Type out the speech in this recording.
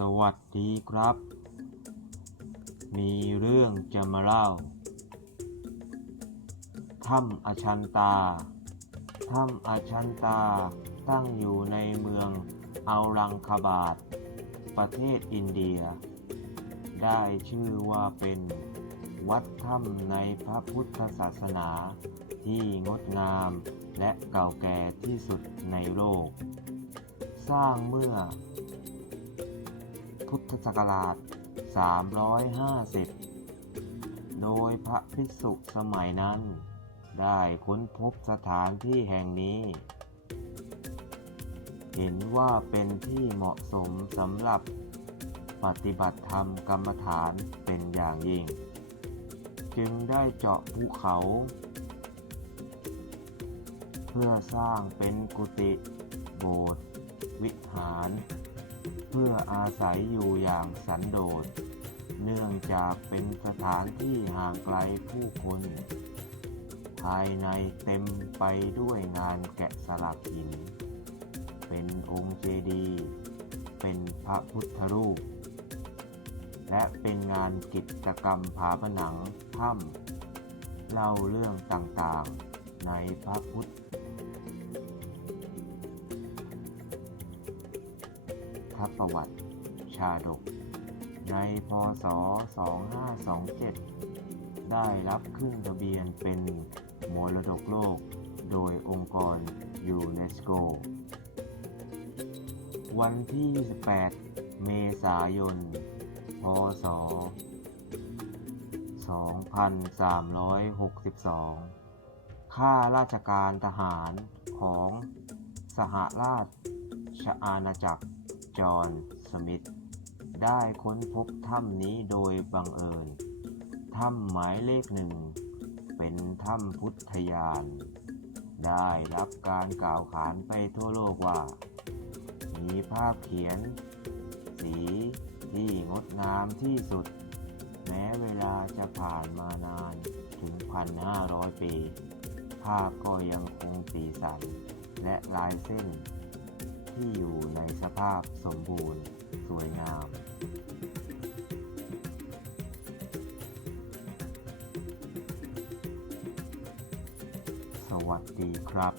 สวัสดีครับ มีเรื่องจะมาเล่า ถ้ำอชันตา ถ้ำอชันตาตั้งอยู่ในเมืองอัลรังคาบาดประเทศอินเดีย ได้ชื่อว่าเป็นวัดถ้ำในพระพุทธศาสนาที่งดงามและเก่าแก่ที่สุดในโลก สร้างเมื่อ พุทธศักราช 350 โดยพระภิกษุสมัยนั้น ได้ค้นพบสถานที่แห่งนี้ เห็นว่าเป็นที่เหมาะสมสำหรับปฏิบัติธรรมกรรมฐานเป็นอย่างยิ่ง จึงได้เจาะภูเขา เพื่อสร้างเป็นกุฏิโบสถ์วิหาร พื่ออาศัยอยู่อย่างสันโดษ เนื่องจากเป็นสถานที่ห่างไกลผู้คน ภายในเต็มไปด้วยงานแกะสลักหิน เป็นองค์เจดีย์เป็นพระพุทธรูป และเป็นงานกิจกรรมผาผนังถ้ำเล่าเรื่องต่างๆในพระพุทธ พระประวัติ ชาดก ในพศ 2527 ได้รับขึ้นทะเบียนเป็นมรดกโลก โดยองค์กรยูเนสโก วันที่ 28 เมษายน พศ 2362 ข้าราชการทหารของสหราชอาณาจักร จอห์น สมิธ ได้ค้นพบถ้ำนี้โดยบังเอิญ ถ้ำหมายเลขหนึ่ง เป็นถ้ำพุทธยาน ได้รับการกล่าวขานไปทั่วโลกว่า มีภาพเขียน สีที่งดงามที่สุด แม้เวลาจะผ่านมานานถึง 1,500 ปี ภาพก็ยังคงสีสันและลายเส้น ที่อยู่ในสภาพสมบูรณ์สวยงามสวัสดีครับ